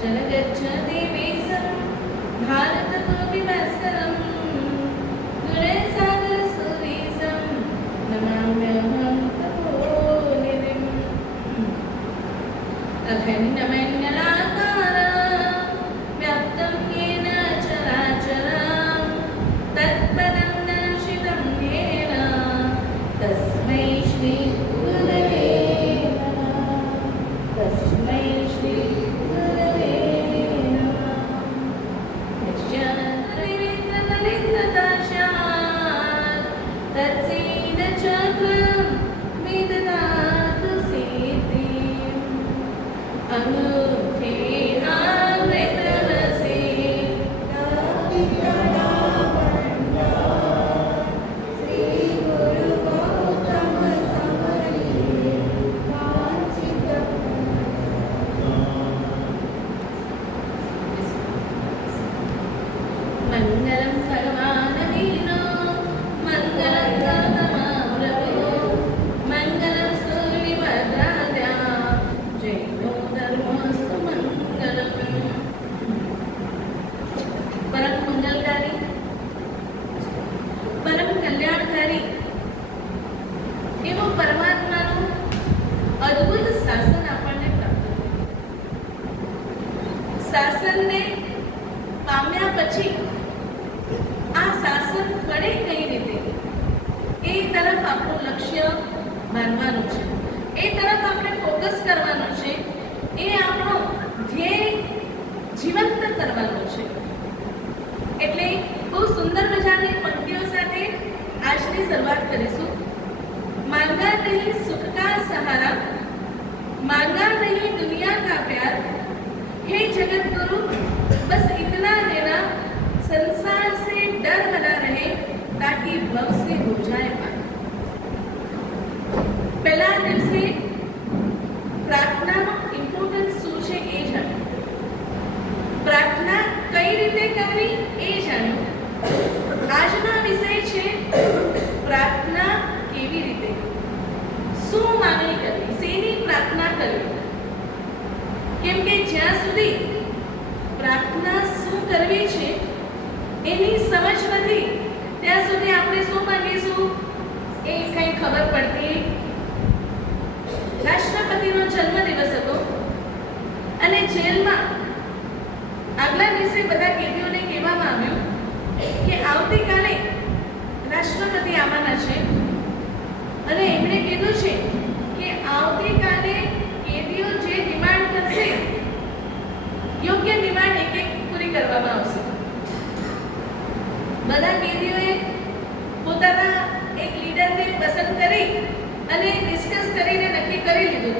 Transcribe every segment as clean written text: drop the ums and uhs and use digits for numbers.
चल गच्छति वेशं भारतमपि भास्करं गुणसागरसुरेशं नमाम्यहं तपोनिधिम् अखण्डमण्डलाकारं व्याप्तं येन चराचरं तत्पदं दर्शितं येन तस्मै श्री गुरवे नमः तस्मै श्री गुरवे नमः यज्ञनिमित्तदलितदाशात् तत्सीदचक्रं विदधातु सिद्धिम् अनुत्थे अमृतरसे मंगलम भगवान वीरो मंगलम गौतमप्रभो मंगलम सूर्यभद्राद्या जैनो धर्मस्तु मंगलम परम मंगलकारी परम कल्याणकारी એવો પરમાત્માનું અદ્ભુત શાસન આપણને પ્રાપ્ત થયું. શાસનને પામ્યા પછી આ શાસન ફળે કઈ રીતે એ તરફ આપણું લક્ષ્ય માનવાનું છે, એ તરફ આપણે ફોકસ કરવાનું છે, એ આપણો ધ્યેય જીવંત કરવાનો છે. એટલે બહુ સુંદર મજાની પંક્તિઓ સાથે આજની શરૂઆત કરીશું. मांगा नहीं सुख का सहारा, मांगा नहीं दुनिया का प्यार, हे जगत गुरु बस इतना देना, संसार से डर बना रहे ताकि भव से हो जाए पार. पहला દિવસે પ્રાર્થનાનો ઇમ્પોર્ટન્સ શું છે એ જાણ્યું, પ્રાર્થના કઈ રીતે કરવી એ જાણ્યું. આજનો વિષય છે પ્રાર્થના કેવી રીતે, શું માંગણી કરવી, શેની પ્રાર્થના કરવી. કેમ કે જ્યાં સુધી પ્રાર્થના શું કરવી છે એની સમજ નથી ત્યાં સુધી આપણે શું માંગીશું એ કંઈ ખબર પડતી. રાષ્ટ્રપતિનો જન્મદિવસ હતો અને જેલમાં આગલા દિવસે બધા કેદીઓને કહેવામાં આવ્યું કે આવતીકાલે રાષ્ટ્રપતિ આવવાના છે અને એમણે કીધું છે કે આવતીકાલે કેદીઓ જે ડિમાન્ડ કરશે યોગ્ય ડિમાન્ડ એક એક પૂરી કરવામાં આવશે. બધા કેદીઓએ પોતાના એક લીડરને પસંદ કરી અને ડિસ્કસ કરીને નક્કી કરી લીધું.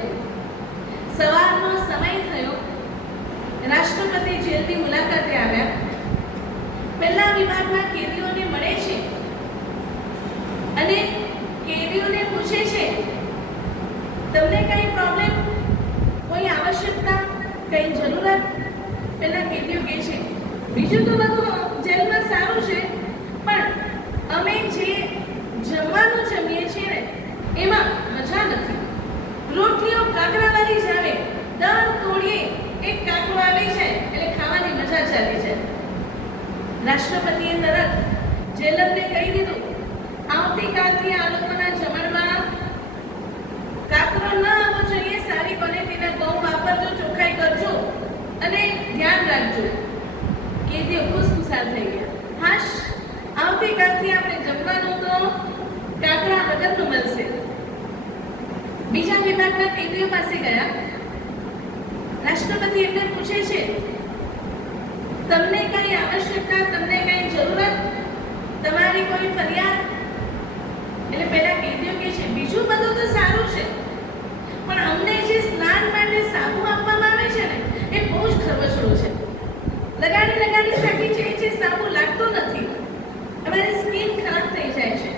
સવારનો સમય થયો, રાષ્ટ્રપતિ જેલની મુલાકાતે આવ્યા. પહેલા વિભાગના કેદીઓને મળે છે અને કેદીઓને પૂછે છે તમને કઈ પ્રોબ્લેમ, કોઈ આવશ્યકતા, કઈ જરૂરત. પેલા કેદીઓ કહે છે બીજું તો બધું જેલમાં સારું છે પણ અમે જે જમવાનું જમીએ છીએ ને એમાં મજા નથી. રોટલીઓ કાકરાવાળી જ આવે, દર તોડીએ એક કાકરો આવી જાય એટલે ખાવાની મજા ચાલી જાય. રાષ્ટ્રપતિએ તરત જેલરને કહી દીધું આવતીકાલથી આ લોકોના જમણમાં કાકરો ન આવવો જોઈએ, સારી ક્વોલિટીના ઘઉં વાપરજો, ચોખ્ખાઈ કરજો અને ધ્યાન રાખજો. કેદીઓ ખુશખુશાલ થઈ ગયા. હાશ, આવતીકાલથી આપણે જમવાનું તો કાકરા વગરનું મળશે. બીજા વિભાગના કેદીઓ પાસે ગયા. રાષ્ટ્રપતિ એમને પૂછે છે તમને કઈ આવશ્યકતા, તમને કઈ જરૂરત, તમારી કોઈ ફરિયાદ. એટલે પહેલા કેદીઓ કહે છે બીજું બધું તો સારું છે પણ અમને જે સ્નાન માટે સાબુ આપવામાં આવે છે ને એ બહુ જ ખરબચડું છે. લગાડી લગાડી થાકી જાય છે, સાબુ લાગતો નથી, અમારી સ્કિન ખરાબ થઈ જાય છે.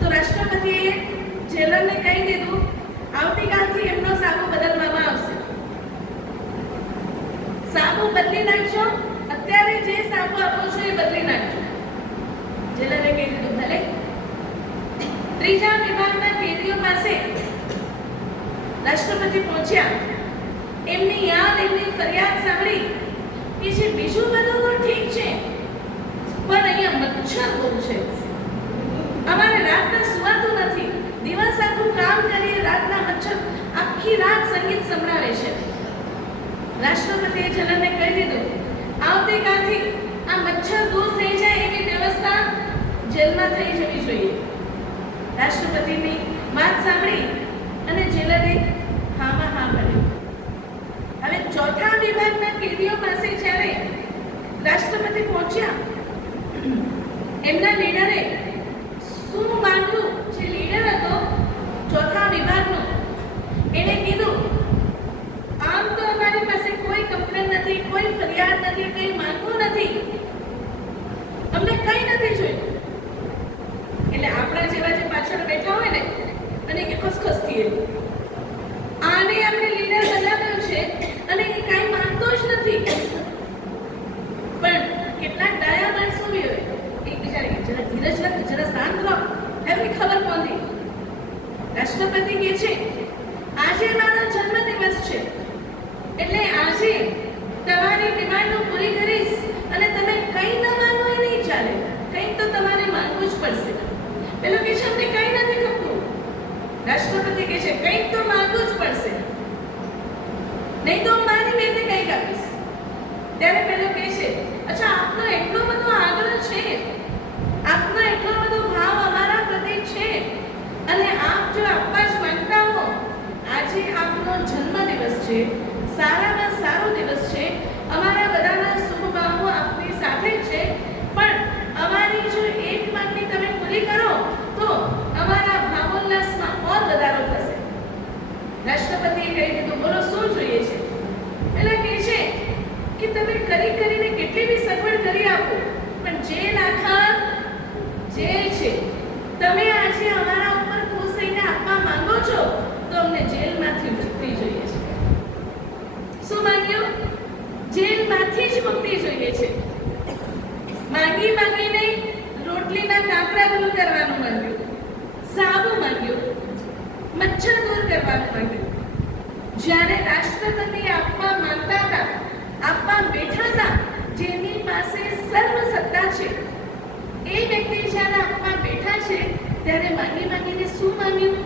તો રાષ્ટ્રપતિએ જેલરને કહી દીધું આવતીકાલથી એમનો સાબુ બદલવામાં આવશે. સાબુ બદલી નાખજો, અત્યારે જે સાબુ આપો છો એ બદલી નાખજો. જેલરે કહી દીધું ભલે. ત્રીજા વિભાગના કેદીઓ પાસે રાષ્ટ્રપતિ પહોંચ્યા એમની યાદ, એમની ફરિયાદ સાંભળી કે જે બીજું બધું તો ઠીક છે, પણ અહીંયા મચ્છર બહુ છે. અમારે રાતના સુવાતું નથી, દિવસ આખું કામ કરીએ, રાતના મચ્છર આખી રાત સંગીત સંભળાવે છે. રાષ્ટ્રપતિએ જનરલને કહી દીધું, આવતીકાલથી આ મચ્છર દૂર થઈ જાય એવી વ્યવસ્થા જેલમાં થઈ જવી જોઈએ. રાષ્ટ્રપતિની વાત સાંભળી અને જેલરે હામાં હા ભર્યું. હવે ચોથા વિભાગના કેદીઓ પાસે જ્યારે રાષ્ટ્રપતિ પહોંચ્યા, એમના લીડરે શું માંગ્યું? જે લીડર હતો ચોથા વિભાગનો, એને કીધું, આમ તો અમારી પાસે કોઈ કમ્પ્લેન નથી, કોઈ ફરિયાદ નથી, કંઈ માંગવું નથી, અમને કંઈ નથી જોયું. એટલે આપણા જેવા જે પાછળ બેઠા હોય ને, અને કે ખસખસથી આને આપણે લીડર બનાવ્યો છે અને એ કાંઈ માંગતો જ નથી. પણ કેટલાક ડાયા માણસો બી હોય, એકબીજાને જરા ધીરજ રાખ, જરા શાંત રહો, એમની ખબર પહોંચી. રાષ્ટ્રપતિ કહે છે, આજે મારો જન્મદિવસ છે, એટલે આજે તમારી ડિમાન્ડો પૂરી કરીશ, અને તમે કંઈ ન માંગો એ નહીં ચાલે, કંઈક તો તમારે માંગવું જ પડશે. પેલો કહે છે, અમને કંઈ નથી ખપતું. રાષ્ટ્રપતિ કહે છે, કંઈક તો માંગવું જ પડશે, નહીં તો હું મારી બેને કંઈક આપીશ. ત્યારે પેલો કહે છે, અચ્છા, આપનો એટલો બધો આગ્રહ છે, આપનો એટલો બધો ભાવ અમારા પ્રત્યે છે, અને આપ જો આપવા જ માંગતા હો, આજે આપનો જન્મદિવસ છે, સારામાં સારો દિવસ છે, અમારા બધાના શુભ ભાવો આપની સાથે છે, પણ અમારી જો એક માંગણી તમે પૂરી કરો તો અમારા ભાવોલ્લાસમાં ઓર વધારો થશે. રાષ્ટ્રપતિએ કહી દીધું, બોલો શું જોઈએ છે? પેલા કહે છે કે તમે કરીને કેટલી બી સગવડ કરી આપો, પણ જેલ આખા જેલ છે, તમે આજે અમારા ઉપર ખુશ થઈને આપવા માંગો છો, તો અમને જેલમાંથી મુક્તિ જોઈએ છે. શું માંગ્યું? જેલમાંથી જ મુક્તિ જોઈએ છે. માંગીને રોટલીના કાંકરા દૂર કરવાનું માંગ્યું, સાબુ માંગ્યું, મચ્છર દૂર કરવાનું માંગ્યું. જ્યારે રાષ્ટ્રપતિ આપવા માંગતા હતા, આપવા બેઠા હતા, જેની પાસે સર્વ સત્તા છે, એ વ્યક્તિ જ્યારે આપવા બેઠા છે, ત્યારે માંગીને શું માંગ્યું?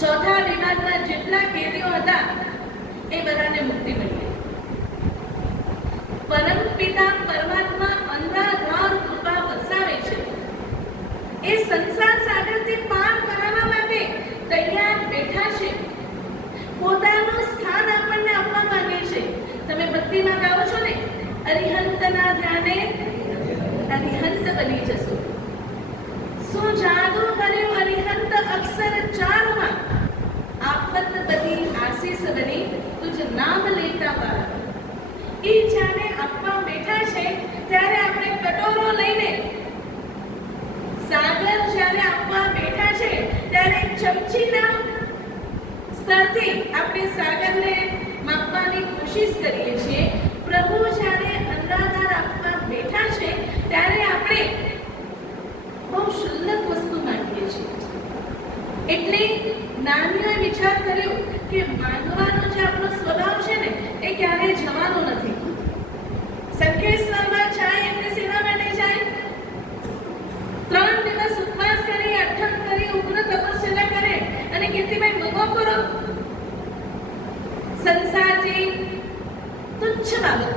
ચોથા વિભાગના જેટલા કેદીઓ હતા એ બધાને મુક્તિ મળી. પરમ પિતા પરમાત્મા અંધાધાર કૃપા વરસાવે છે. એ સંસાર સાગરથી પાર કરાવવા માટે તૈયાર બેઠા છે. પોતાનું સ્થાન આપણને આપવા માંગે છે. તમે ભક્તિમાં ગાઓ છો ને, અરિહંતના ધ્યાને અરિહંત બની જશો. શું જાદુ કર્યું અરિહંત અક્ષર ચારમાં, આફત બધી આશીષ બની તુજ નામ લેતા પાર. એ જાણે આપવા બેઠા છે, ત્યારે આપણે કટોરો લઈને, સાગર જ્યારે આપવા બેઠા છે, ત્યારે ચમચીના સ્તરથી આપણે સાગરને માપવાની કોશિશ કરીએ છીએ. પ્રભુ જ્યારે અંધાધાર આપવા બેઠા છે, ત્યારે આપણે બહુ શુલ્લક વસ્તુ માંગીએ છીએ. એટલે નાનીઓએ વિચાર કર્યો કે માંગવાનો જે આપણો સ્વભાવ છે ને, એ ક્યારેય જવાનો નથી. સંકેશ્વરમાં જાય એટલે સેના માટે જાય, 3 દિવસ ઉપવાસ કરી, અઠમ કરી, ઉગ્ર તપસ્યા કરે, અને કીર્તિભાઈ મગો કરો. સંસારની તુચ્છ બાબત,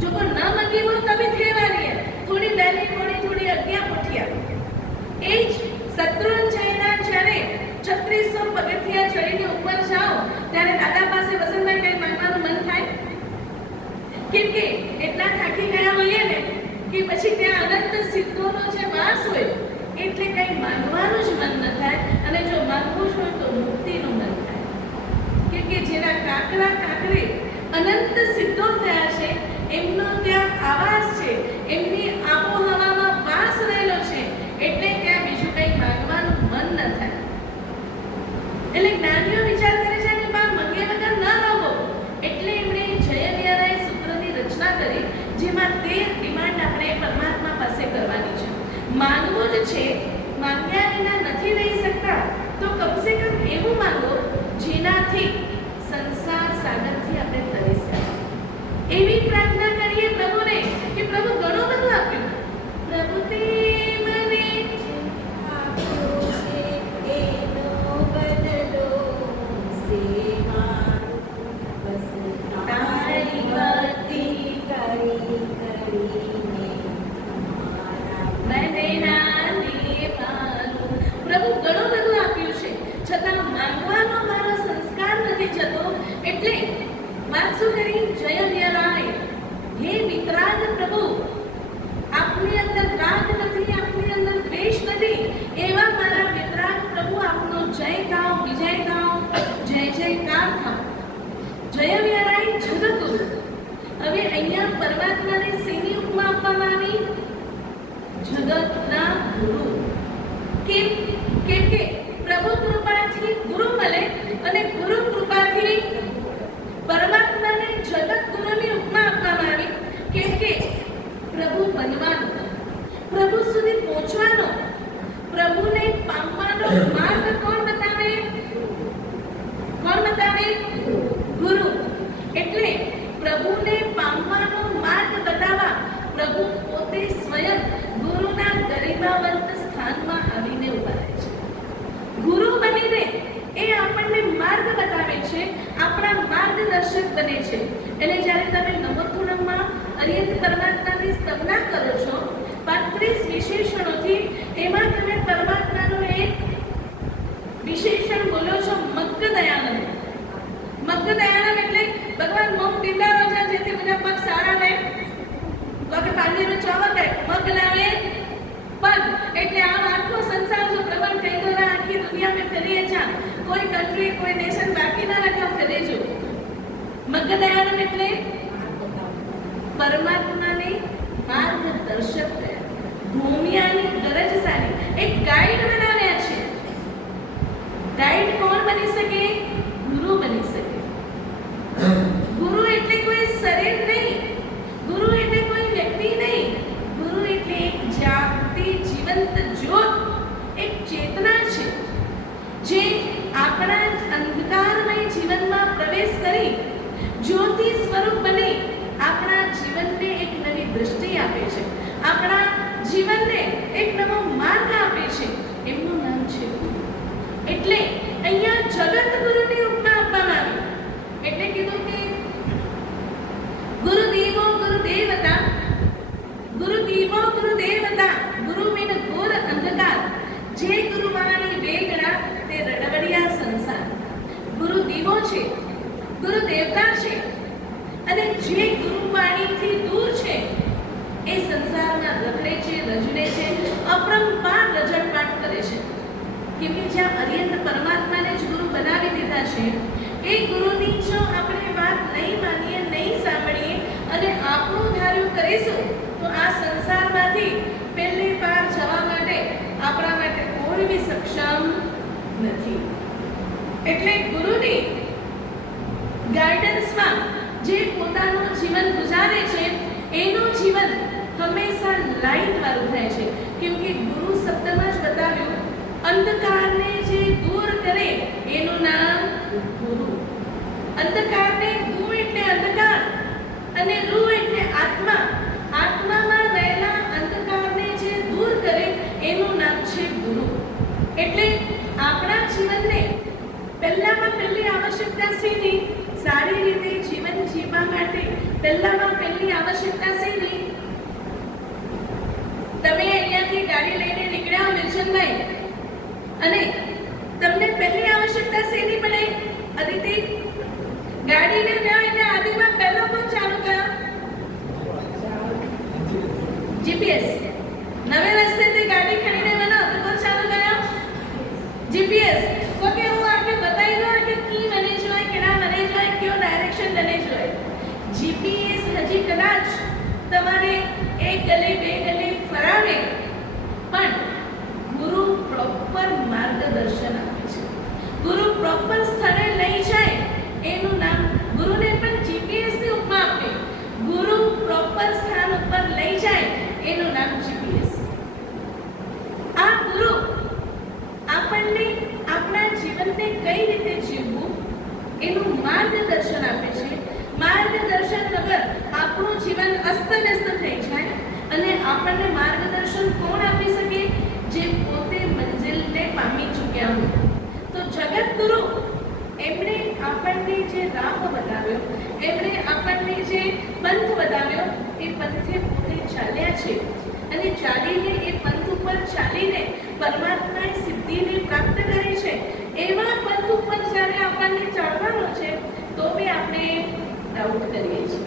જો કોઈ ન મંગી હોય તો બી થેવાની, થોડી બેલી મોડી, થોડી અજ્ઞા પોઠિયા. એ જ શત્રુંજયના જ્યારે 3600 પગથિયા ચડીને ઉપર જાઓ, ત્યારે દાદા પાસે વસંતભાઈ કઈ માંગવાનું મન થાય? કેમ કે એટલા થાકી ગયા હોઈએ ને કે પછી ત્યાં અનંત સિદ્ધોનો જે વાસ હોય, એટલે કઈ માંગવાનું જ મન ન થાય. અને જો માંગવું જ હોય તો મુક્તિનું મન થાય. કેમ કે જેના કાંકરા કાંકરે અનંત સિદ્ધો થયા છે, એમનો ત્યાં આવાસ છે, એમની આબોહવામાં વાસ રહેલો છે, એટલે ત્યાં બીજું કંઈ માંગવાનું મન ન થાય. એટલે જ્ઞાનીઓ વિચાર કરે છે કે બા મંગે વગર ન રહો, એટલે એમણે જયવ્યરાય સૂત્રની રચના કરી, જેમાં 13 ડિમાન્ડ આપણે પરમાત્મા પાસે કરવાની છે. માંગવું જ છે, માંગ્યા વિના નથી રહી શકતા, તો કમસે કમ એવું માંગો જેનાથી સંસાર સાગરથી આપણે તરસ્યા. એવી પ્રાર્થના કરીએ પ્રભુને કે પ્રભુ ઘણું બધું આપ્યું. પ્રભુ તે મને આપ્યો છે એનો બદલો સેવાનું બસ તારી ભક્તિ કરી કરીને મને નાની માનું. પ્રભુ ઘણું બધું આપ્યું છે, છતાં માંગવાનો મારો સંસ્કાર નથી જતો. એટલે વાત શું કરી? જય વ્યરાય, હે વિતરાગ પ્રભુ, આપની અંદર રાગ નથી, આપની અંદર દ્વેષ નથી. એવા મારા વિતરાગ પ્રભુ, આપનો જય થાવ, વિજય થાવ, જય જયકાર થાવ. જય વ્યરાય જગતગુરુ. હવે અહીંયા પરમાત્માને શેની ઉપમા આપવામાં આવી? જગતના ગુરુ. કેમ? કેમ કે પ્રભુ કૃપાથી ગુરુ મળે અને ગુરુ કૃપાથી પરમાત્માને જગત ગુરુની ઉપમા આપવામાં આવી. કેમ કે પ્રભુ બનવાનો, પ્રભુ સુધી પહોંચવાનો, પ્રભુને પામવાનો માર્ગ કોણ બતાવે? કોણ બતાવે? ગુરુ. એટલે પ્રભુને પામવાનો માર્ગ બતાવવા પ્રભુ પોતે સ્વયં ગુરુના ગરિમાવંત સ્થાનમાં આવીને ઉભા રહે છે. ગુરુ બનીને એ આપણને માર્ગ બતાવે છે, આપણા માર્ગદર્શક બને છે. એટલે જ્યારે તમે નમોતુણમમાં અરિયંત પરમાત્માની સ્તવના કરો છો 35 વિશેષણોથી, એમાં તમે પરમાત્માનું એક વિશેષણ બોલો છો, મગ્ગ દયાનંદ. મગ્ગ દયાનંદ એટલે ભગવાન મમ ટીંડા રોજા જેથી બધા પગ સારા રહે, તો કે પાંજેરો ચાવક હે મગ લાવે પગ. એટલે આમ આખો સંસાર જો પ્રભુ કહી દો ના, આખી દુનિયા में ફરીએ જા, કોઈ કન્ટ્રી કોઈ નેશન બાકી ના રાખ્યો, ફરી જો. મગ્ગ દયાનંદ એટલે પરમાત્માને માર્ગદર્શક થયા, ભૂમિયાની ગરજ સારી, એક ગાઈડ બનાવ્યા છે. ગાઈડ કોણ બની શકે? ગુરુ બની શકે. ગુરુ એટલે કોઈ શરીર નહીં, ગુરુ એટલે કોઈ વ્યક્તિ નહીં, ગુરુ એટલે એક જાગતી જીવંત જ્યોત, એક ચેતના છે જે આપણા અંધકારમય જીવનમાં પ્રવેશ કરી જ્યોતિ સ્વરૂપ બની આપણા જીવનને એક નવી દૃષ્ટિ આપે છે, આપણા જીવનને એક નવો માર્ગ આપે છે. એમનું નામ છે ગુરુ. એટલે અહીંયા જગત ગુરુની ઉપમા આપવામાં આવી. એટલે કીધું કે ગુરુદેવો ગુરુદેવતા, ગુરુદેવો ગુરુદેવતા, ગુરુ વિન ઘોર અંધકાર, જે ગુરુવાણી વેગળા તે રડવડિયા સંસાર. ગુરુદેવો છે, ગુરુદેવતા છે, અને જે ગુરુવાણીથી દૂર છે એ સંસારમાં રખડે છે, રજડે છે, અપરંપાર રજડપાટ કરે છે. કેમ કે જ્યાં અરિયંત પરમાત્માને જ ગુરુ બનાવી દીધા છે, એ ગુરુની જો આપણે વાત નહીં માનીએ, નહીં સાંભળીએ અને આપણું ધાર્યું કરીશું, તો આ સંસારમાંથી પહેલે પાર જવા માટે આપણા માટે કોઈ બી સક્ષમ નથી. એટલે ગુરુની ગાઈડન્સમાં જે પોતાનું જીવન ગુજારે છે, એનું જીવન હંમેશા લાઈટ વાળું થાય છે. કેમ કે ગુરુ શબ્દમાં જ બતાવ્યું, અંધકારને જે દૂર કરે એનું નામ ગુરુ. અંધકારને ગુ એટલે અંધકાર અને રૂ એટલે આત્મા. આત્મામાં રહેલા અંધકારને જે દૂર કરે એનું નામ છે ગુરુ. એટલે આપણા જીવનને પહેલામાં પહેલી આવશ્યકતા શેની? સારી રીતે જીવન જીવવા માટે પહેલામાં પહેલી આવશ્યકતા શેની? તમે અહીંયાથી ગાડી લઈને નીકળ્યા વિલ્સનભાઈ, અને તમને પહેલી આવશ્યકતા શેની પડે? અદિતિ, ગાડીને ગયા એટલે આદિમાં પહેલો કોણ ચાલુ કર્યો? જીપીએસ. નવે રસ્તેથી ગાડી ખડીને બનો તો કોણ ચાલુ કર્યો? જીપીએસ. તો કે હું આગે બતાવી દઉં કે કી મને જોઈએ, કેડા મને જોઈએ, કયો ડાયરેક્શન મને જોઈએ. જીપીએસ હજી કદાચ તમારે એક ગલી બે ગલી ફરાવે, પણ ગુરુ પ્રોપર માર્ગદર્શન આપે છે. ગુરુ પ્રોપર સ્થળે લઈ જાય, એનું નામ ગુરુને પણ જીપીએસ ની ઉપમા આપે. ગુરુ પ્રોપર સ્થાન ઉપર લઈ જાય, એનું નામ જીપીએસ. આ ગુરુ આપણને આપણા જીવનને કઈ રીતે જીવવું એનું માર્ગદર્શન આપે છે. આપણને માર્ગદર્શન કોણ આપી શકે? જે પોતે મંજિલને પામી ચૂક્યા હોય. તો જગતગુરુ એમણે આપણને જે રાહ બતાવ્યો, એમણે આપણને જે પંથ બતાવ્યો, એ પંથે પોતે ચાલ્યા છે અને ચાલીને એ પંથ ઉપર ચાલીને પરમાત્માએ સિદ્ધિને પ્રાપ્ત કરી છે. એવા પંથ ઉપર જ્યારે આપણને ચાલવાનો છે તો બી આપણે ડાઉટ કરીએ છીએ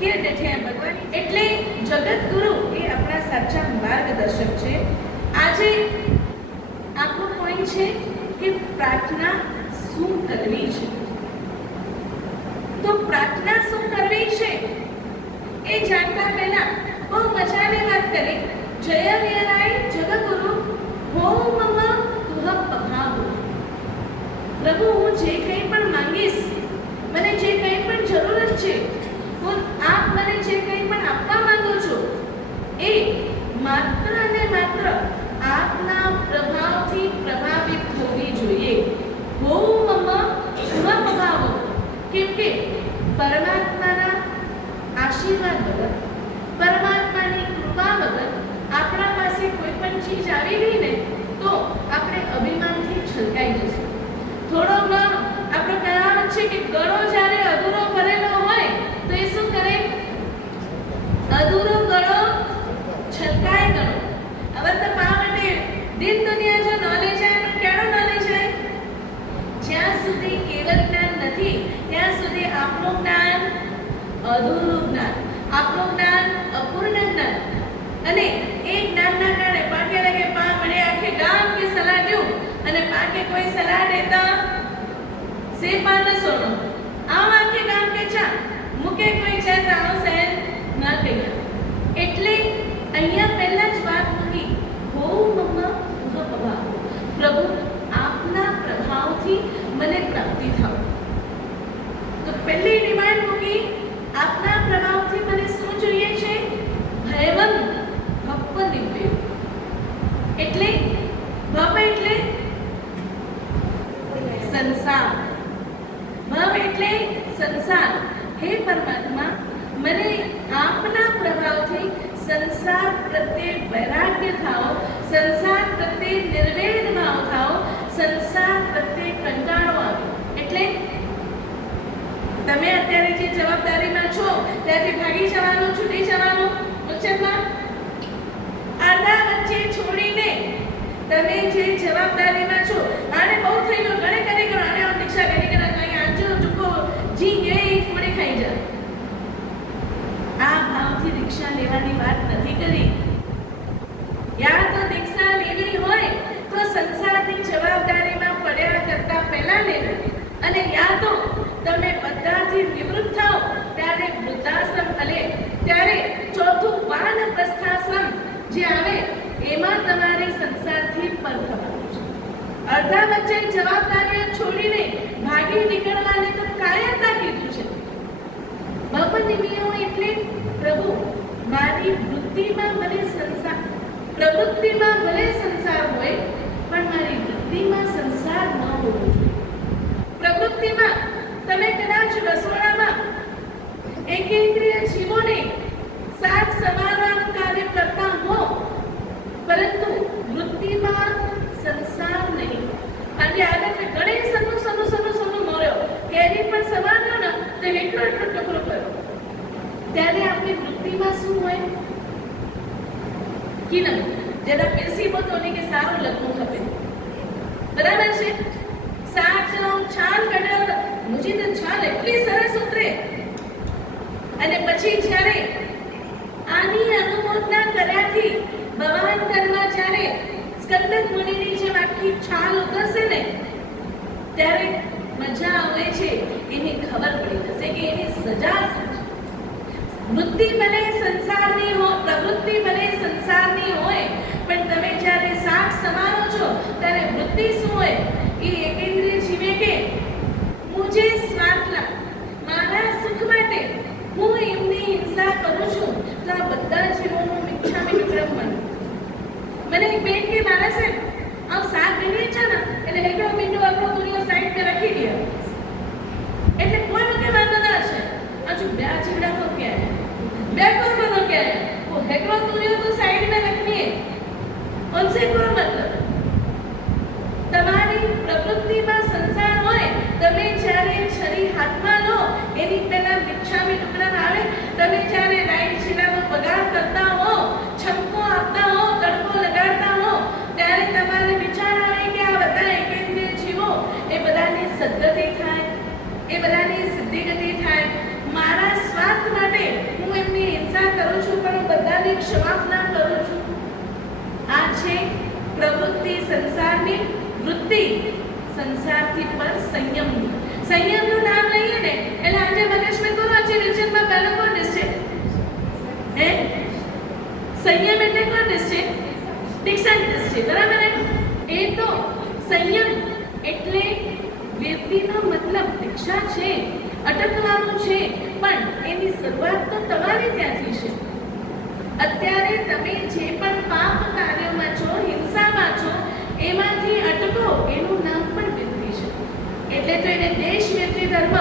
કે નથી આ ભગવાન. એટલે જગતગુરુ એ આપણા સાચા માર્ગદર્શક છે. આજે આપણો પોઈન્ટ છે કે પ્રાર્થના શું કરવી છે. તો પ્રાર્થના શું કરવી છે એ જાણતા પહેલા બહુ મજાની વાત કરી. જય વિરાય જગતગુરુ હો મમ તુહ પભાવો. પ્રભુ, હું જે કંઈ પણ માંગીશ, મને જે કંઈ પણ જરૂરત છે, આપ મને જે કંઈ પણ આપવા માંગો છો, એ માત્ર અને માત્ર આપના પ્રભાવથી પ્રભાવિત થવી જોઈએ. હો મમ તુહ પભાવો. કેમ કે પરમાત્માના આશીર્વાદ વગર, પરમાત્માની કૃપા વગર આપણા પાસે કોઈ પણ ચીજ આવી ગઈ ને તો આપણે અભિમાનથી છલકાઈ જશું. થોડો ઘણો આપણો કહેવાનો છે કે ગળો જ્યારે અધૂરો ભરેલો હોય તો એ શું કરે? અધૂરો ગળો છલકાય ગળો. હવે તો પા માટે દિન દુનિયા જો નોલેજ જાય પણ કેળો નોલેજ જાય? જ્યાં સુધી કેવલ જ્ઞાન નથી ત્યાં સુધી આપણું જ્ઞાન અધૂરું જ્ઞાન, આપણું જ્ઞાન અપૂર્ણ જ્ઞાન. અને એ જ્ઞાનના કારણે પાકે લગે પા મને આખે ગામ કે સલાહ દઉં અને પાકે કોઈ સલાહ દેતા સે પાન સોનો આમ આખે ગામ કે ચા મુકે કોઈ ચાહતા આવ સહેન ના કહીયા. એટલે અહીંયા પહેલા જ વાત મૂકી, હો મમ તુહ પભાવો. પ્રભુ, આપના પ્રભાવથી મને પ્રાપ્તિ થાવ. તો પહેલી ડિમાન્ડ મૂકી, આપના પ્રભાવથી મને શું જોઈએ છે? ભયવન ભવ નિવ્ય. એટલે ભવ એટલે સંસાર. ભવ એટલે સંસાર. હે પરમાત્મા, મને આપના પ્રભાવથી સંસાર પ્રત્યે વૈરાગ્ય થાઓ, સંસાર પ્રત્યે નિર્વેદ ભાવ થાઓ, સંસાર પ્રત્યે કંટાળો આવે. એટલે તમે અત્યારે જે જવાબદારીમાં છો ત્યાંથી ભાગી જવાનું, છૂટી જવાનું, ઉચ્ચમાં અડધા વચ્ચે છોડીને તમે જે જવાબદારીમાં છો, આને બહુ થઈ ગયો, ઘણે કરી ગયો, આને દીક્ષા કરી કરા કઈ આંચો ચૂકો જી ગઈ ફોડી ખાઈ જા. આ ભાવથી દીક્ષા લેવાની વાત નથી કરી. યા તો દીક્ષા લેવી હોય તો સંસારની જવાબદારીમાં પડ્યા કરતા પહેલા લેવી, અને યા તો તમે બધાથી નિવૃત્ત થાઓ ત્યારે વૃદ્ધાશ્રમ ભલે, ત્યારે ચોથું વાનપ્રસ્થાશ્રમ જે આવે એમાં તમારે સંસારથી પર થવાનું છે. અડધા વચ્ચે જવાબદારીઓ છોડીને ભાગી નીકળવાને તો કાયરતા કીધું છે. ભવનિમિયો એટલે પ્રભુ, મારી વૃત્તિમાં ભલે સંસાર, પ્રવૃત્તિમાં ભલે સંસાર હોય પણ મારી વૃત્તિમાં સંસાર ન હોવો જોઈએ. પ્રવૃત્તિમાં તમે કદાચ રસોડામાં એકેન્દ્રિય જીવોને શાક સમારવાનું કાર્ય કરતા હો, પરંતુ વૃત્તિમાં સંસાર નહીં. આજે આગળ ગણેશ સનું સનું સનું સનું મોર્યો કેરી પણ સમારનો ને તો એટલો એટલો ટુકડો કર્યો, ત્યારે આપણી વૃત્તિમાં શું હોય? કિનમ જરા પીરસી બોતોને કે સારું લગવું ખપે. બરાબર છે? શાકનો છાલ કાઢ્યો, મુજી તો છાલ એટલી સરસ ઉતરે, અને પછી જ્યારે આની અનુમોદના કર્યાથી ભવાંતરમાં જ્યારે સ્કંદક મુનિની જેમ આખી છાલ ઉતરશે ને ત્યારે મજા આવે છે. એની ખબર પડી જશે કે એની સજા શું છે. વૃત્તિ ભલે સંસારની હોય, પ્રવૃત્તિ ભલે સંસારની હોય, પણ તમે જ્યારે શાક સમારો છો ત્યારે વૃત્તિ શું હોય? એ એકેન્દ્રિય જીવે કે મુજે સ્વાર્થલા, મારા સુખ માટે હું એમની હિંસા કરું છું તો આ બધા જીવોનું મિચ્છામી વિક્રમ મને એક બેન કે મારા છે આમ શાક બની છે ને એટલે હેકડો મીંડો આપણો દુનિયા સાઈડ પર રાખી દે, એટલે કોઈ મને વાંધો ના છે. હજુ બે જીવડા તો ક્યાં બે કોરબનો ક્યાં ઓ હેકડો તો સંસારથી પર સંયમનું. સંયમનું નામ લઈએ ને એટલે આજે મગજમાં કોણ છે? વિચનમાં પહેલો કોણ છે? હે? સંયમ એટલે કોણ છે? દીક્ષાંત છે, બરાબર ને? એ તો સંયમ એટલે વ્યક્તિનો મતલબ દીક્ષા છે, અટકવાનું છે, પણ એની શરૂઆત તો તમારે ત્યાંથી છે. અત્યારે તમે જે પણ પાપ કાર્યોમાં છો, હિંસામાં છો, એમાંથી અટકો, એનું નામ પણ વ્યક્તિ છે. એટલે તો એને દેશ વ્યક્તિ ધર્મ,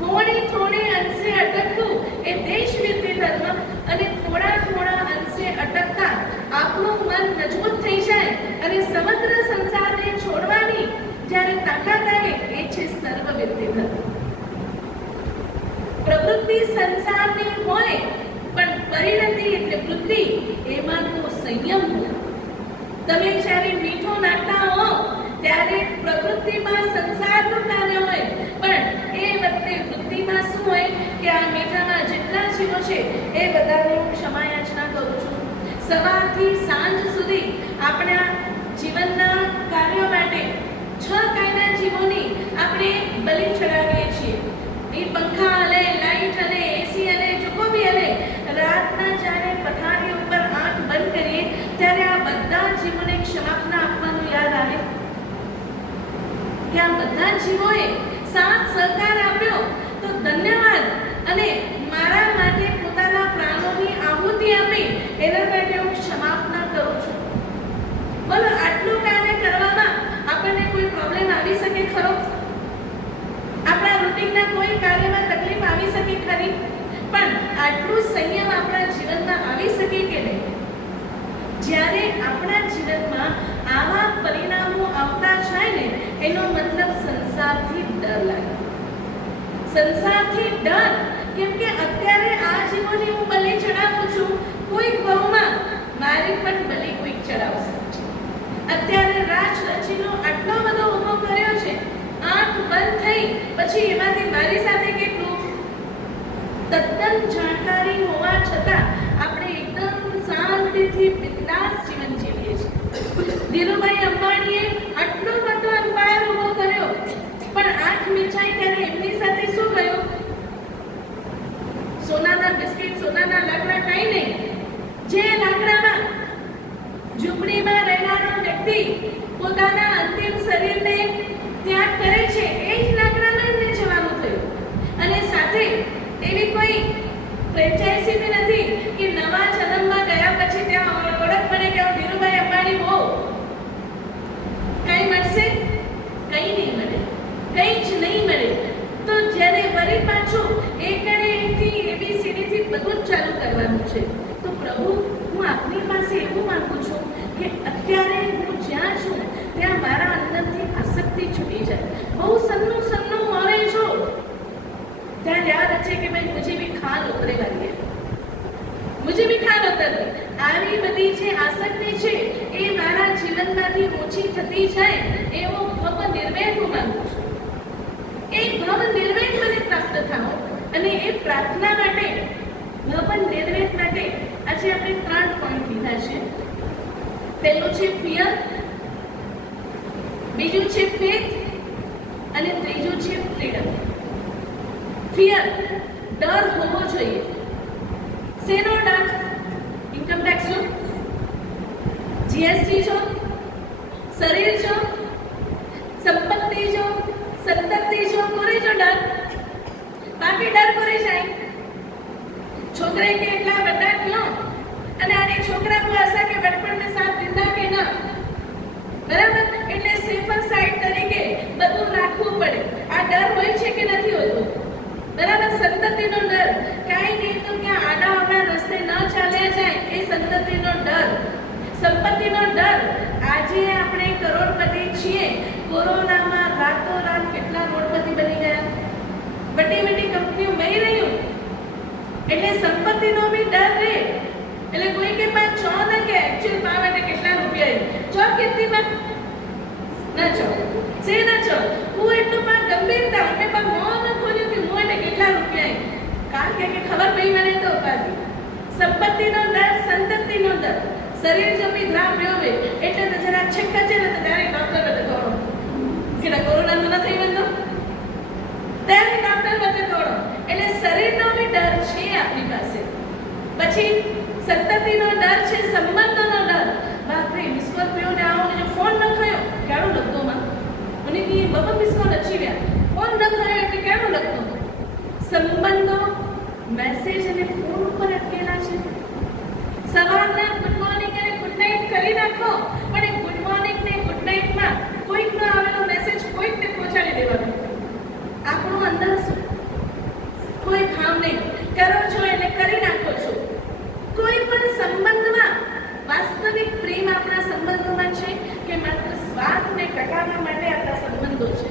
થોડી અંશે અટકવું એ દેશ વ્યક્તિ ધર્મ, અને થોડા અંશે અટકતા આપણું મન મજબૂત થઈ જાય અને સમગ્ર સંસારને છોડવાની જ્યારે તાકાત આવે એ છે સર્વ વ્યક્તિ ધર્મ. પ્રવૃત્તિ સંસારની હોય પણ પરિણતિ એટલે વૃત્તિ, એમાં તો સંયમ હોય. તમે જ્યારે મીઠો નાખતા હો ત્યારે પ્રવૃત્તિમાં સંસારનું કાર્ય હોય, પણ એ વખતે વૃત્તિમાં શું હોય કે આ મીઠામાં જેટલા જીવો છે એ બધાને હું ક્ષમાયાચના કરું છું. સવારથી સાંજ સુધી આપણા જીવનના કાર્યો માટે 6 કાયના જીવોની આપણે બલિ ચડાવીએ છીએ. એ પંખા હલે, લાઈટ હલે, એસી હલે, જો કોઈ હલે, રાતના જ્યારે પથારી ઉપર આંખ બંધ કરીએ ત્યારે આ બધા જીવોને ક્ષમાપના આપવાનું યાદ આવે કે આ બધા જીવોએ સાથ સહકાર આપ્યો તો ધન્યવાદ, અને મારા માટે પોતાના પ્રાણોની આહુતિ આપી એના માટે હું ક્ષમાપના કરું છું. બોલો, આટલું કાર્ય કરવામાં આપણને કોઈ પ્રોબ્લેમ આવી શકે ખરો? આપણા રૂટીનના કોઈ કાર્યમાં તકલીફ આવી શકે ખરી? પણ આટલું સંયમ આપણા જીવનમાં આવી શકે કે નહીં? જ્યારે આપણા જીવનમાં આવા પરિણામો આવતા જાય ને એનો મતલબ સંસારથી ડર લાગે. સંસારથી ડર, કેમ કે અત્યારે આ જીવોની હું બલિ ચડાવું છું, કોઈક બહુમાં મારી પણ બલિ કોઈક ચડાવશે. અત્યારે રાજ રચીનો આટલો બધો ઉભો કર્યો છે, આંખ બંધ થઈ પછી એમાંથી મારી સાથે કેટલું? તદ્દન જાણકારી હોવા છતાં આપણે એકદમ શાંતિથી બિંદાસ જીવન જીવીએ છીએ. ધીરુભાઈ અંબાણીએ આટલો મોટો એમ્પાયર ઉભો કર્યો, પણ આંખ મીચાઈ ત્યારે એમની સાથે શું ગયું? સોનાના બિસ્કિટ, સોનાના લાકડા કાંઈ નહીં. જે લાકડામાં ઝૂંપડીમાં રહેનારો વ્યક્તિ પોતાના અંતિમ શરીરને ત્યાગ કરે છે એ જ લાકડામાં એમને જવાનું થયું. અને સાથે એવી કોઈ ફ્રેન્ચાઇઝી નથી કે નવા જન્મમાં ગયા પછી ત્યાં ઓળખ મળે કે ધીરુભાઈ અંબાણી હો. કઈ મળશે? કઈ નહીં મળે, કઈ જ નહીં મળે. તો જ્યારે વળી પાછું એકથી ABCD થી બધું જ ચાલુ કરવાનું છે. તો પ્રભુ, હું આપની પાસે એવું માંગુ છું કે અત્યારે હું જ્યાં છું ત્યાં મારા અંદરથી આસક્તિ છૂટી જાય. બહુ સન્નું આવે છો ત્યાં યાદ છે કે ભાઈ મુझे भी खाल उतरे वाली है, मुझे भी खाल उतरती. આવી બધી જે આસક્તિ છે એ મારા જીવનમાંથી ઓછી થતી જાય એવો ભવ નિર્વેદ હું માંગુ છું. એ ભવ નિર્વેદ મને પ્રાપ્ત થાઓ, અને એ પ્રાર્થના માટે, ભવ નિર્વેદ માટે આજે આપણે 3 પોઈન્ટ લીધા છે. પહેલું છે ફિયર, બીજું છે ફેથ, અને ત્રીજું છે ફ્રીડમ. ફિયર, ડર હોવો જોઈએ. શેનો ડર? ઇન્કમ ટેક્સ જો, જીએસટી જો, શરીર જો, સંપત્તિ જો, સંતતિ જો, કોને જો ડર? બાકી ડર કોને જાય? છોકરે કે એટલા બધા ક્યો, અને આને છોકરા को ऐसा કે बचपन में साथ जिंदा के ना, બરાબર? એટલે સેફર સાઈડ તરીકે બધું રાખવું પડે. આ ડર હોય છે કે નથી હોતો? બરાબર? સંતતિનો ડર, કાંઈ નહીં તો ક્યાં આડા અવળા રસ્તે ન ચાલ્યા જાય એ સંતતિનો ડર. સંપત્તિનો ડર, આજે આપણે કરોડપતિ છીએ, કોરોનામાં રાતોરાત કેટલા કરોડપતિ બની ગયા, મોટી કંપનીઓ મળી રહ્યું, એટલે સંપત્તિનો બી ડર રહે. એટલે કોઈ કે પાસ છો ના કે એકચ્યુઅલ પાવ એટલે કેટલા રૂપિયા છો કેટલીમાં ના છો સે ના છો હું એટલું પણ ગંભીરતા અમે પણ મોં ન ખોલ્યું કે મોં એટલે કેટલા રૂપિયા કારણ કે ખબર પડી મને તો ઉપાધિ. સંપત્તિનો ડર, સંતતિનો ડર. શરીર જો બી ધ્રામ રહ્યો હોય એટલે તો જરા છક્કા છે ને તો ત્યારે ડોક્ટર બધે દોડો કે કોરોના તો નથી બનતો ત્યારે ડોક્ટર પાસે દોડો. એટલે શરીરનો બી ડર છે આપણી પાસે, પછી સંતતિનો ડર છે, સંબંધોનો ડર. બાપરે મિસ કોલ પીઓ ને આવો ને જો ફોન ન ખયો કેળું લગતો માં મને કે બાબા મિસ કોલ અચી ગયા, ફોન ન ખયો એટલે કેળું લગતો. સંબંધો મેસેજ અને ફોન ઉપર અટકેલા છે. સવારના ગુડ મોર્નિંગ અને ગુડ નાઇટ કરી નાખો, પણ એ ગુડ મોર્નિંગ ને ગુડ નાઇટમાં કોઈકનો આવેલો મેસેજ કોઈકને પહોંચાડી દેવાનો. આપણું અંદર શું કોઈ ભાવ નહીં, કરો છો એટલે કરી નાખો છો. કોઈ પણ સંબંધમાં વાસ્તવિક પ્રેમ આપણા સંબંધોમાં છે કે માત્ર સ્વાર્થને ટકાવવા માટે આપણા સંબંધો છે?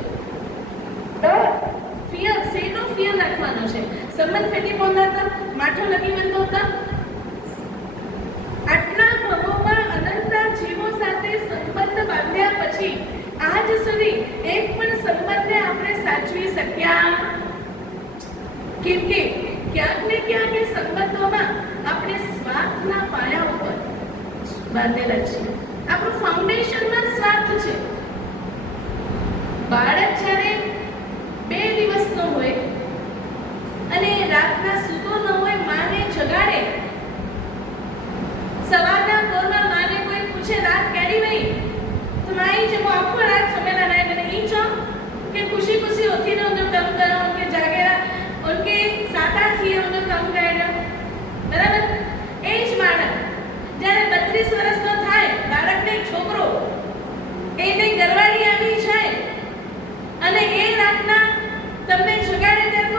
ડર, ફિયર, શેનો ફિયર રાખવાનો છે? સંબંધ ફેટી પોંદાતા માઠો લગી બનતો હતા. આટલા ભવોમાં અનંતા જીવો સાથે સંબંધ બાંધ્યા પછી આજ સુધી એક પણ સંબંધને આપણે સાચવી શક્યા? કેમ કે ક્યાંક ને ક્યાંક એ સંબંધોમાં આપણે સ્વાર્થના પાયા ઉપર બાંધેલા છીએ. આપણું ફાઉન્ડેશનમાં સ્વાર્થ છે. બાળક જ્યારે 2 દિવસનો હોય અને રાતના સૂતો ન હોય, માને જગાડે, સવારના પોરમાં માને કોઈ પૂછે રાત કેડી વહી તો માઈ જે આખો રાત सोमेला नहीं मैंने ही चो कि खुशी खुशी होती ना उन्हें कम करो, उनके जागेरा उनके साथा थी उन्हें कम करेगा बराबर. एज बाळक જ્યારે 32 વર્ષનો થાય, બાળકને છોકરો એને ઘરવાળી આવી જાય અને એ રાતના તમને જગાડે ત્યારે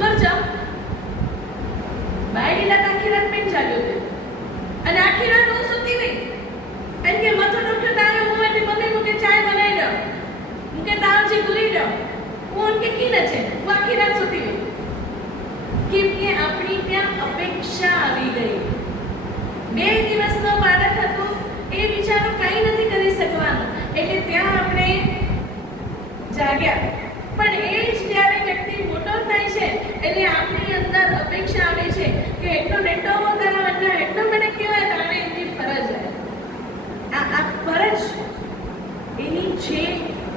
કરજો બાયડીલા આખી રાત પેન ચાલ્યો અને આખી રાત હું સૂતી ગઈ અને કે મથો ડોક્ટર તારે હું એટલે મમ્મી મુકે ચાય બનાવી દો, મુકે દાવજી ગુરી દો, હું ઉનકે કી ન છે, હું આખી રાત સૂતી ગઈ. કેમ કે આપણી ત્યાં અપેક્ષા આવી ગઈ. 2 દિવસનો બાળક હતો, એ બિચારો કંઈ નથી કરી શકવાનો, એટલે ત્યાં આપણે જાગ્યા. પણ એ જ જ્યારે વ્યક્તિ મોટો થાય છે એટલે આપણી અંદર અપેક્ષા આવે છે કે એટલો નેટો તારા વચ્ચે એટલો મને કહેવાય તારે એની ફરજ છે. આ ફરજ એની છે,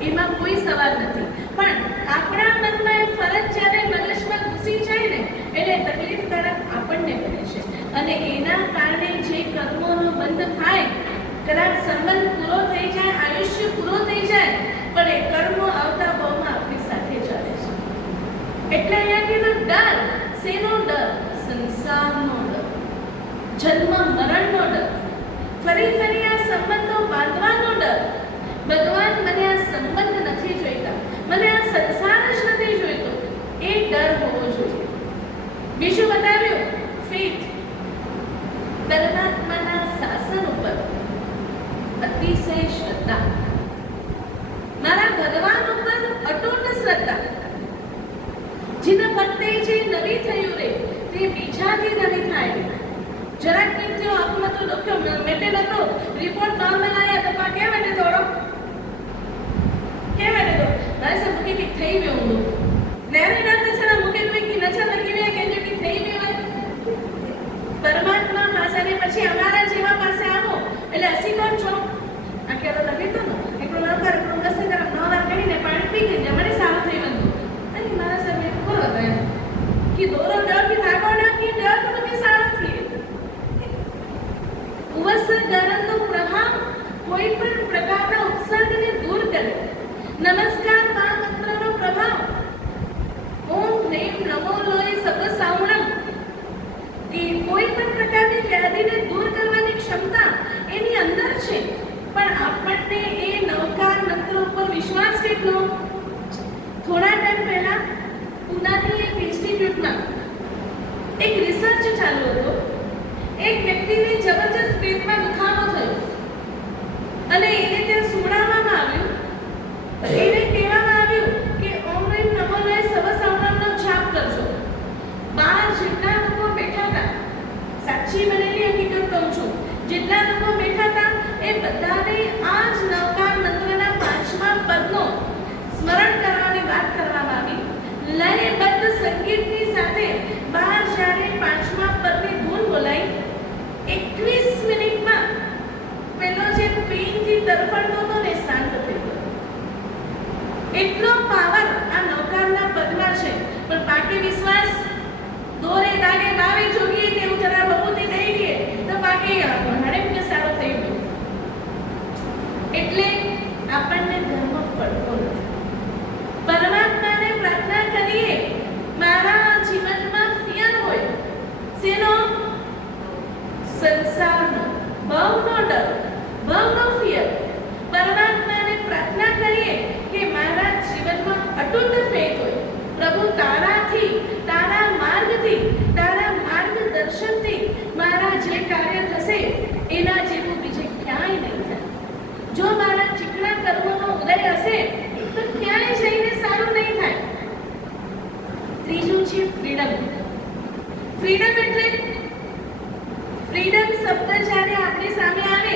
એમાં કોઈ સવાલ નથી. પણ આપણા મનમાં એ ફરજ જ્યારે મગજમાં ઘૂસી જાય ને એટલે તકલીફ તરફ આપણને પડે છે અને એના કારણે જે કર્મોનો બંધ થાય, કદાચ સંબંધ પૂરો થઈ જાય, આયુષ્ય પૂરો થઈ જાય, પણ એ કર્મો આવતા ભાવમાં આપણી સાથે ચાલે છે. એટલે અહીંયાથી ડર, શેનો ડર? સંસારનો ડર, જન્મ મરણનો ડર, ફરી ફરી આ સંબંધો બાંધવાનો ડર. ભગવાન મને આ સંબંધ નથી જોઈતા, મને આ સંસાર જ નથી જોઈતો, એ ડર હોવો જોઈએ. બીજું બતાવ્યું ફેથ, પરમાત્માના શાસન ઉપર અતિશય શ્રદ્ધા, મારા ભગવાન ઉપર અટૂટ શ્રદ્ધા. જેના પ્રત્યે જે નવી થયું રે તે બીજાથી નવી થાય. જરાક કેમ થયો આંખમાં તો ડોક્યો મેટે નતો, રિપોર્ટ નોર્મલ આયા તો પા કેમ એટલે થોડો કેમ એટલે તો મારે સબ મુકે કે થઈ ગયો હું નેરે ના છે ના મુકે કોઈ કી નચા લગી વે કે જો કે થઈ ગયો. પરમાત્મા પાસે ને પછી અમારા જેવા પાસે આવો એટલે હસી કોણ છો આ કેરો લગે તો ને એકલો ન કર એકલો કસે કર ન વાર કરીને પાણી પી ગઈ મને સારું થઈ ગયું. અને મારા સર મેં બોલો હતા કે દોરો ડર કે થાકો ના કે ડર તો કે સારું થઈ ઉવસર ગરમનો પ્રભાવ કોઈ પણ પ્રકારના ઉપસર્ગને દૂર કરે. નમસ્કાર મહામંત્રનો પ્રભાવ ઓમ હ્રીમ નમો લોય સબ સાવણમ કે કોઈ પણ પ્રકારની વ્યાધિને દૂર કરવાની ક્ષમતા એની અંદર છે. પણ આપણને એ નવકાર મંત્ર ઉપર વિશ્વાસ કેટલો? થોડા ટાઈમ પહેલા પુનાની એક ઇન્સ્ટિટ્યૂટમાં એક રિસર્ચ ચાલુ હતો. એક વ્યક્તિને જબરજસ્ત પેટમાં દુખાવો થયો અને એને ત્યાં સુવડાવવામાં આવ્યું. એને કહેવામાં આવ્યું કે ઓમ હ્રીમ નમો લોય સબ સાવણમનો જાપ કરજો. 12 જેટલા લોકો બેઠા હતા, સાચી બનેલી હકીકત કહું છું, જેટલા લોકો બેઠા હતા એ બધાને આ જ નવકાર મંત્રના 5મા પદનો સ્મરણ કરવાની વાત કરવામાં આવી. લયબદ્ધ સંગીતની સાથે બહાર જ્યારે 5મા પદની ધૂન બોલાઈ, 21 મિનિટમાં પેલો જે પેઇનથી તરફડતો હતો ને શાંત થઈ ગયો. એટલો પાવર આ નૌકારના પદમાં છે. પણ પાકે વિશ્વાસ દોરે દાગે બાવે જોગીએ તેવું જરા ભભૂતિ દઈ દે તો પાકે હડે કે સારો થઈ ગયો. એટલે આપણને ધર્મ પડતો નથી. પરમાત્માને પ્રાર્થના કરીએ મારા જીવનમાં ફિયર હોય શેનો? સંસારનો, ભવનો ડર, ભવનો ફિયર. પરમાત્માને પ્રાર્થના કરીએ કે મારા જીવનમાં અટૂટ ફેથ હોય. પ્રભુ તારાથી, તારા માર્ગથી, તારા માર્ગદર્શનથી મારા જે કાર્ય થશે એના જેવું બીજે ક્યાંય નહીં થાય. જો મારા ચીકણા કર્મોનો ઉદય હશે તો ક્યાંય જઈને સારું નહીં થાય. ત્રીજું છે ફ્રીડમ. ફ્રીડમ એટલે ફ્રીડમ શબ્દ જ્યારે આપણી સામે આવે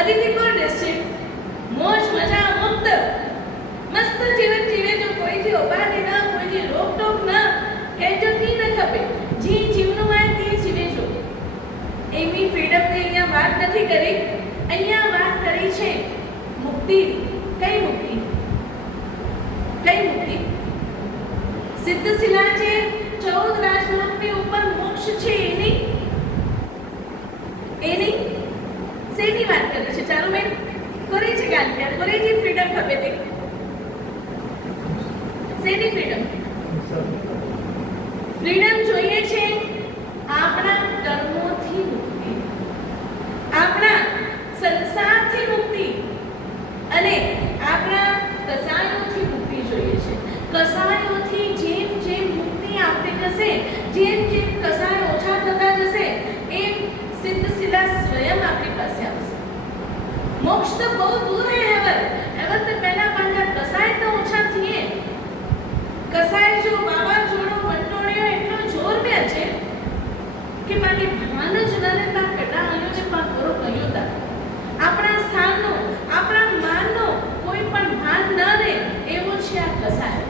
અતિથિ કોણ છે? મોજ મજા મુક્ત મસ્ત જીવન જીવે જો કોઈથી ઉપાધિ ન, કોઈથી રોકટોક ન, ખેંચોથી ન ખપે, જે જીવનું હોય તે જીવે જો. એવી ફ્રીડમની અહીંયા વાત નથી કરી. અહીંયા વાત કરી છે મુક્તિ. કઈ મુક્તિ? કઈ મુક્તિ? સિદ્ધશિલા જે 14 રાજલોકની ઉપર મોક્ષ છે એની શેની વાત કરે છે? ચાલો બેન કોરી છે ગાંઠિયા, કોરી જે ફ્રીડમ ખપે તે શેની ફ્રીડમ? ફ્રીડમ જોઈએ છે આપણા કર્મોથી મુક્તિ, આપણા સંસારથી મુક્તિ અને આપણા કસાયોથી મુક્તિ જોઈએ છે. કસાયોથી જેમ જેમ મુક્તિ આપતી જશે, જેમ જેમ કસાય ઓછા થતા જશે એમ સિદ્ધશિલા સ્વયં આપણી પાસે આવશે. મોક્ષ તો બહુ દૂર હે એવર તો પહેલા પાંડા કસાય તો ઓછા થઈએ. કસાય જો બાબા જોડો બંટોળ્યો એટલો જોર મેં છે કે મારે ભાન જ ન રહેતા કડા આવ્યો છે પા કરો કહ્યું તા. આપણા સ્થાનનો, આપણા માનનો કોઈ પણ ભાન ન રહે એવો છે આ કસાય.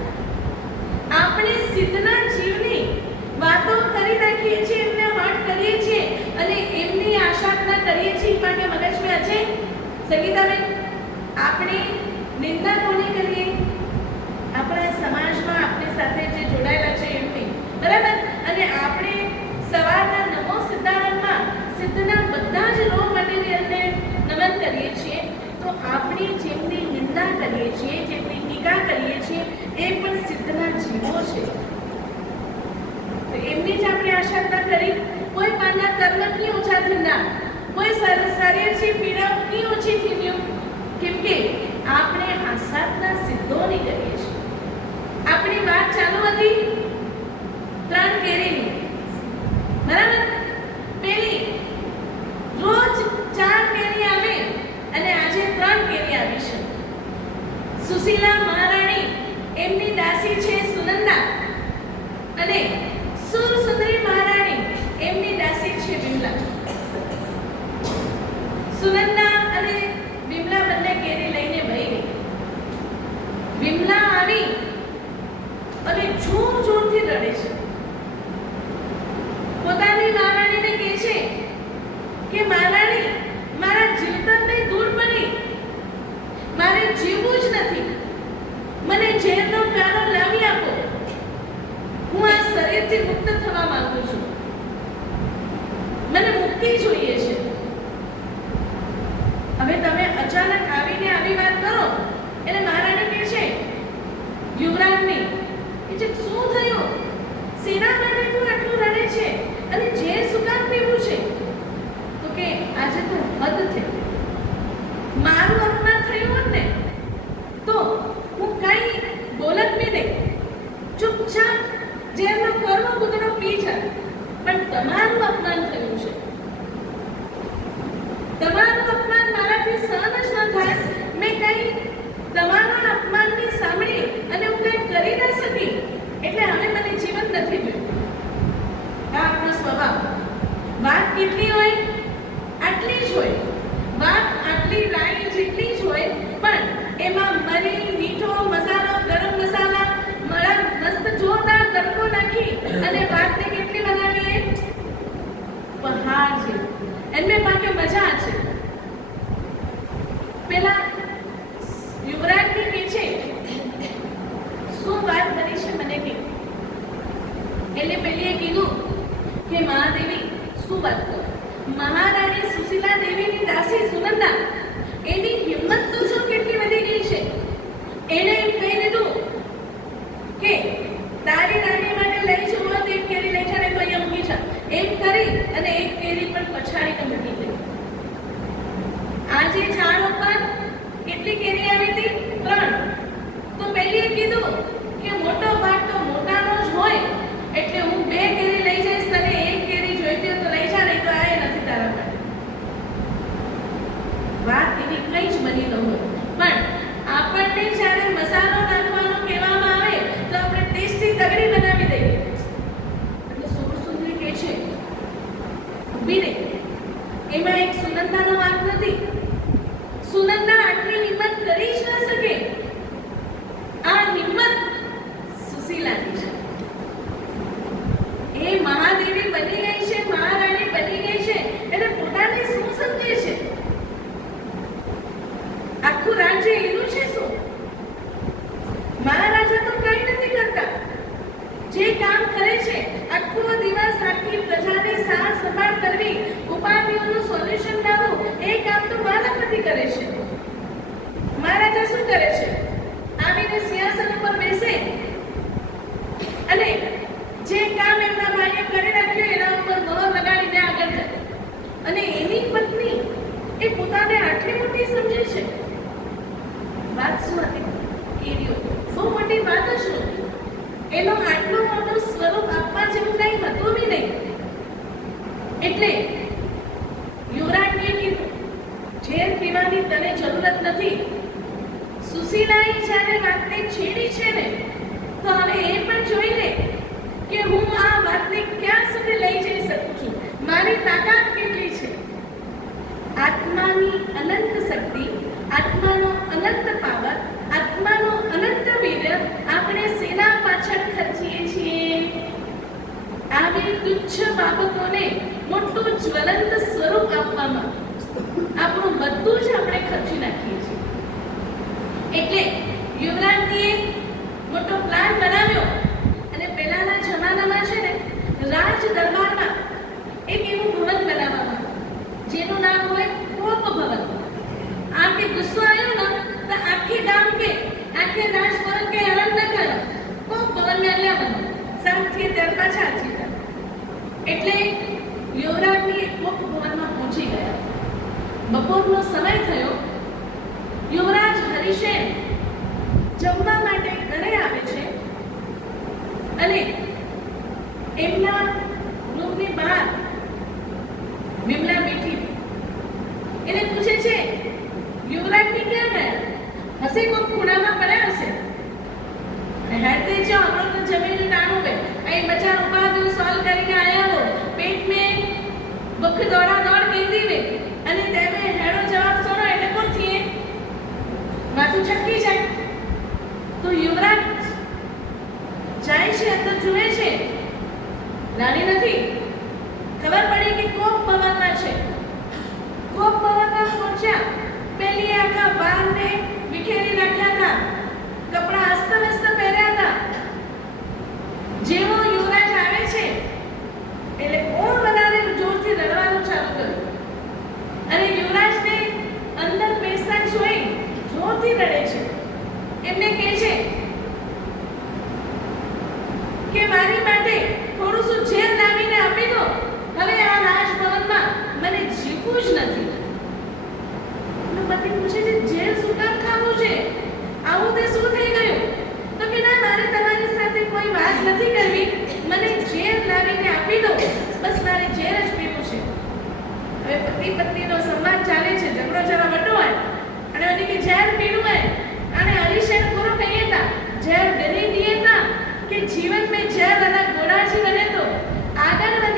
આપણે સિદ્ધના જીવની વાતો કરી નાખીએ છીએ, એમને હટ કરીએ છીએ અને એમની આશાજના કરીએ છીએ પણ કે મગજમાં છે. સંગીતાબેન, આપણે નિંદા કોની કરીએ? આપણા સમાજમાં આપણી સાથે જે જોડાયેલા છે એમની, બરાબર? અને આપણે સવારના નમો સિદ્ધાનંદમાં સિદ્ધના બધા જ રો મટીરિયલને નમન કરીએ છીએ. તો આપણે જેમની નિંદા કરીએ છીએ, જેમની ટીકા કરીએ છીએ એ પણ સિદ્ધના જીવો છે. તો એમની જ આપણે આશાજના કરી. કોઈ પાના કર્મ કી ઓછા થના, કોઈ શરીરથી પીડા કી ઓછી થયું? કેમ કે આપણે આશાજના સિદ્ધોની કરીએ છીએ. આપણી વાત ચાલુ હતી 3 કેરીની, બરાબર? પેલી રોજ 4 કેરી આવે અને આજે 3 કેરી આવી છે. સુશીલા મહારાણી, એમની દાસી છે સુનંદા અને સુરસુંદરી મહારાણી, એમની દાસી છે વિમલા. સુનંદા અને વિમલા બંને કેરી લઈને વહી ગઈ. વિમલા આવી અને જોર જોરથી રડે છે. પોતાની મહારાણીને કહે છે કે મહારાણી, મારા જીવતરને દૂર પડી, મારે જીવવું જ નથી, મને ઝેરનો પ્યાલો લાવી આપો, હું આ શરીરથી મુક્ત થવા માંગુ છું, મને મુક્તિ જોઈએ છે. હવે તમે અચાનક આવીને આવી વાત કરો એટલે મહારાણી કહે છે યુવરાજની કે શું થયું? સેના માટે તું આટલું રડે છે અને ઝેર શું કામ પીવું છે? તો કે આજે તો હદ થઈ, મારું અપમાન થયું હોત ને તો હું કઈ બોલત બી નહીં, ચૂપચાપ ઝેરનો કરવો કૂતરો પી જાત. પણ તમારું અપમાન થયું છે, તમારું અપમાન મારાથી સહન જ ન થાય. મેં કઈ તમારા અપમાનની સાંભળી અને હું કઈ કરી ન શકી એટલે હવે મને જીવન નથી જોયું. આ આપણો સ્વભાવ. વાત કેટલી હોય? આટલી જ હોય. વાત આટલી રાઈ જેટલી જ હોય, પણ એમાં મરી, મીઠો મસાલો, ગરમ મસાલા, મસ્ત જોરદાર તડકો નાખી અને વાતને કેટલી બનાવીએ? પહાડ છે. એમને પાકે મજા છે. એટલે પેલીએ કીધું કે મહાદેવી શું વાત કરો, મહારાણી સુશીલા દેવીની દાસી સુનંદા એની હિંમત તો જો કેટલી વધી ગઈ છે. એને એમ કહી દીધું કે તારી રાણી માટે લઈ જવું હોય તો એક કેરી લઈ જા, ને તો અહીંયા મૂકી જા. એમ કરી અને એક કેરી પણ પછાડીને મૂકી દઈ. આજે ઝાડ ઉપર કેટલી કેરી આવી હતી? 3. તો પેલીએ કીધું કે મોટો ભાગ તો મોટાનો જ હોય, એટલે હું 2 કેરી લઈ જઈશ, તને 1 કેરી જોઈતી હોય તો લઈ જા, નહીં તો આ નથી તારા માટે. વાત એવી કંઈ જ બની ન હોય, પણ આપણને જ્યારે મસાલો નાખવાનું કહેવામાં આવે તો આપણે ટેસ્ટી તગડી બનાવી દઈએ. એટલે સુરસુંદરી કહે છે ઊભી રહે, એમાં એક સુનંદાનો વાંક નથી. સુનંદા આટલી હિંમત કરી જ ન શકે. આ હિંમત સુશીલાની છે. એ મહાદેવી બની ગઈ છે, મહારાણી બની ગઈ છે, એટલે પોતાને શું સમજે છે? આખું રાજ્ય એનું છે શું? મહારાજા તો કંઈ નથી કરતા. જે કામ કરે છે આખો દિવસ આખી પ્રજાની સાર સંભાળ કરવી, ઉપાધિઓનું સોલ્યુશન લાવવું, એ કામ તો માનવપતિ કરે છે. મહારાજા શું કરે છે? આવીને સિંહાસન ઉપર બેસે અને જે કામ એમના ભાઈએ કરી નાખ્યું એના ઉપર મોહર લગાડીને આગળ જાય. અને એની પત્ની એ પોતાને આટલી મોટી સમજે છે. વાત શું હતી? કેરીઓ. બહુ મોટી વાત જ નહોતી. એનો આટલું મોટું સ્વરૂપ આપવા જેવું કંઈ હતું બી નહીં. એટલે યુવરાજને કીધું ઝેર પીવાની તને જરૂરત નથી. સુશીલાએ જ્યારે વાતને છેડી છે ને, તો હવે એ પણ જોઈ લે કે હું આ વાતને ક્યાં સુધી લઈ જઈ શકું છું, મારી તાકાત કેટલી છે. આત્માની અનંત શક્તિ, આત્માનો અનંત પાવર, આત્માનો અનંત વીર્ય આપણે સેના પાછળ ખર્ચીએ છીએ. આવી તુચ્છ બાબતોને મોટું જ્વલંત સ્વરૂપ આપવામાં આપણું બધું જ આપણે ખર્ચી નાખીએ છીએ. એટલે યુવરાજજીએ મોટો પ્લાન બનાવ્યો અને પહેલાના જમાનામાં છે ને, રાજ દરબારમાં એક એવું ભવન બનાવવામાં જેનું નામ હોય કોપ ભવન. આ કે ગુસ્સો આવ્યો ને તો આખે ગામ કે આખે રાજભવન કે હેરાન ન કરો, કોપ ભવન में લેવાનું શાંતિથી ત્યાર પાછા આજી ગયા. એટલે યુવરાજની કોપ ભવનમાં પહોંચી ગયા. બપોરનો સમય થયો. યુવરાજ હરિસેન જમવા માટે ઘરે આવે છે અને એમના રૂમની બહાર વિમલા બેઠી એને પૂછે છે, યુવરાજની ક્યાં ગયા? હશે કોઈ ખૂણામાં પડ્યા હશે. હેડતે જો આપણો તો જમીન નાનું બે અહીં બચાર ઉભા જો સોલ્વ કરીને આયા હો, પેટ में ભૂખ દોડા દોડ કીધી વે અને તેમે હેડો જવાબ સોનો એટલે કોણ થઈએ? માથું છટકી જાય. તો યુવરાજ જાય છે, અંદર જુએ છે, રાણી નથી. ખબર પડી કે કોપ ભવનમાં છે. કોપ ભવનમાં પહોંચ્યા. પેલી આખા બારને વિખેરી નાખ્યા હતા, કપડા અસ્તવ્યસ્ત પહેર્યા હતા. જેવો યુવરાજ આવે છે એટલે કોણ વધારે જોરથી રડવાનું ચાલુ કર્યું અને યુવરાજને અંદર બેસતા જોઈ જોરથી રડે છે. એમને કહે છે કે મારી માટે થોડું શું ઝેર લાવીને આપી દો, હવે આ રાજભવનમાં મને જીવવું જ નથી. પતિ પૂછે છે, ઝેર શું કામ ખાવું છે? આવું તે શું થઈ ગયું? તો કે ના, મારે તમારી સાથે કોઈ વાત નથી કરવી, મને ઝેર લાવીને આપી દો, બસ મારે ઝેર જ પીવું છે. હવે પતિ પત્નીનો સંવાદ ચાલે છે, ઝઘડો જરા વટો હોય અને ઓની કે ઝેર પીવું હોય અને હરિશેન પૂરો કહીએ તા ઝેર ગરી દિए ता कि जीवन में जय वाला घोड़ा जी बने तो आगे बढ़े